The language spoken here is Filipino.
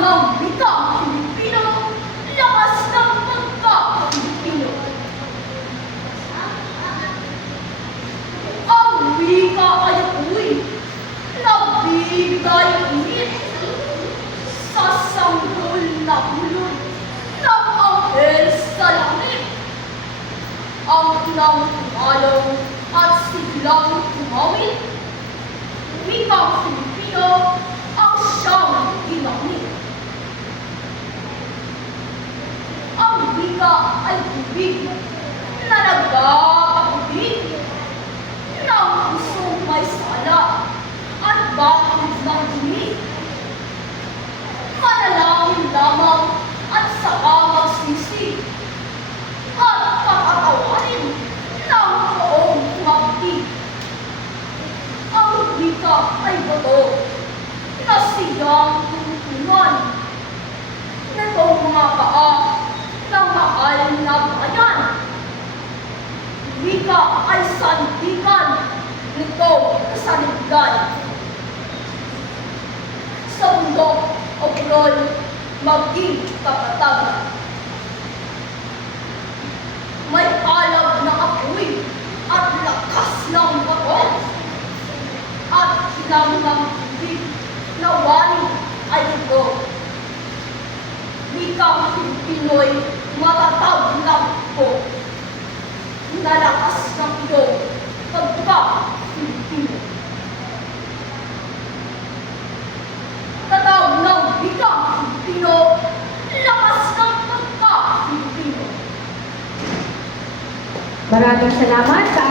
ng wikang Pilipino, lakas ng pagka-Pilipino. Ang wika ay apoy, nagbibigay init sa sanggol na hulog ng anghel sa langit. Ang inang tumalaw at siglang tumawid, wikang Pilipino ang siyang ginamit. Ang wika ay tubig na nagpapatubig ng pusong may sala at bakit ng dumi. Manalangin lamang at saka magsisi at pakatawarin ng poong mabti. Ang wika ay bato na siyang tungtungan nitong mga paa ng mahal na bayan. Wika ay sandigan nitong kasandigan. Sa bundok o burol, maging kapatag. May alab na apoy at lakas ng bato at hinang ng tubig na wani ay ito. Wikang Pilipino'y matatag na po. Nalakas ng ilong pagka-Pilipino. Tatawag ng wikang Pilipino, lakas ng pagka-Pilipino. Maraming salamat sa